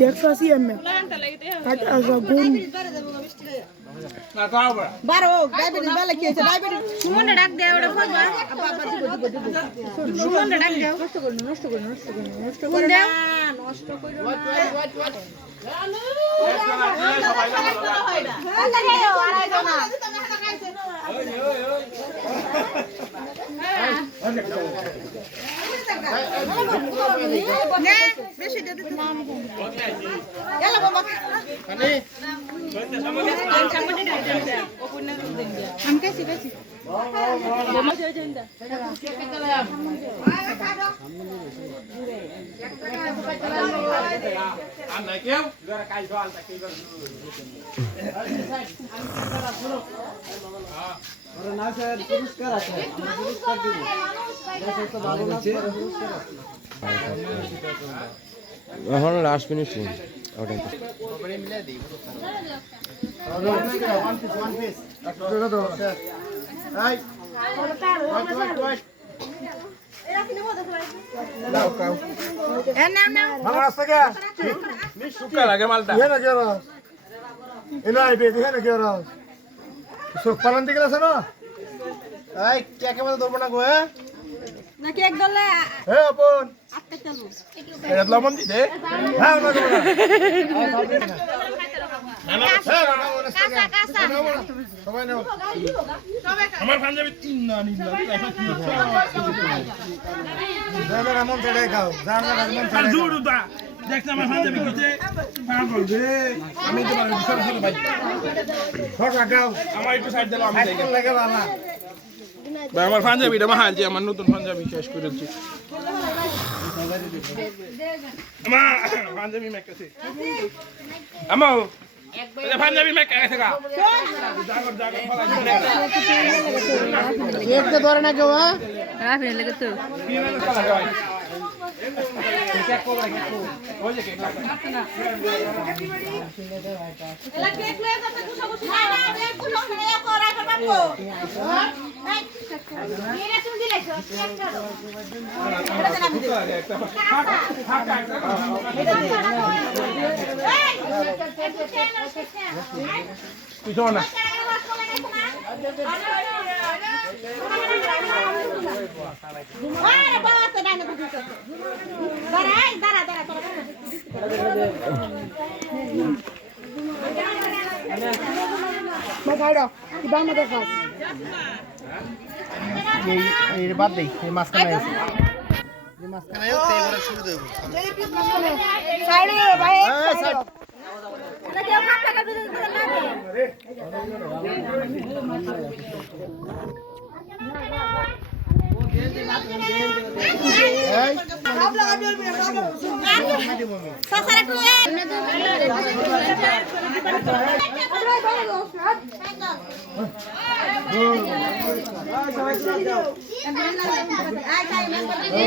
দেখছো আসি আমি আচ্ছা গুণ বারো ডায়াবেটিস ভালো কি হয়েছে ডায়াবেটিস সুমনে ডাক দে ওটা ফোন বা সুমনে ডাক দাও নষ্ট করে দাও নষ্ট করে এখন লাস্ট ফিনিশিং ওটা পালন দিকে আছে না এই কেকে মতো ধরবো না গো না কেক দলে হ্যাঁ আপন আটকে চলবো এটা লবণ দিতে হ্যাঁ না গো কাঁচা কাঁচা সবাই নাও আমার পাঞ্জাবি তিন না নিল এখন কি জানা না মন ছেড়ে খাও জানা না মন ছেড়ে জুড়ু দা দেখছ আমার পাঞ্জাবি কিতে পাগল রে আমি তো বলি সব সব ভাই সব লাগাও আমার একটু সাইড দাও আমি দেখে লাগে বাবা ভাই আমার পাঞ্জাবিটা মাহাল যে আমার নতুন পাঞ্জাবি শেষ করেছি আমা পাঞ্জাবি মেকাছে আমা পাঞ্জাবি মেকাছে গা জাগর জাগর কেক তে ধরে না কেউ হ্যাঁ ফেলে লাগে তো কি না লাগা ভাই কেক কোবরা কেক ওই যে কেক লাগা এলা কেক লয়ে যাতে খুশা খুশি না না এক খুশা না করা করবো এই এরা তুমি দিলাইছো কিছু না আরে বাবা তো ডানে বুঝছো দাঁড়াই দাঁড়া দাঁড়া তোরা মাগাড়া কিবা মত খাস এই বাদ দেই এই মাছখানা আছে এই মাছখানা আছে এবারে শুরু দেব সাইডে ভাই এটা কেউ খাতা কাটা দিতে না দে এই সব লাগা দিবি সাসারা কো এ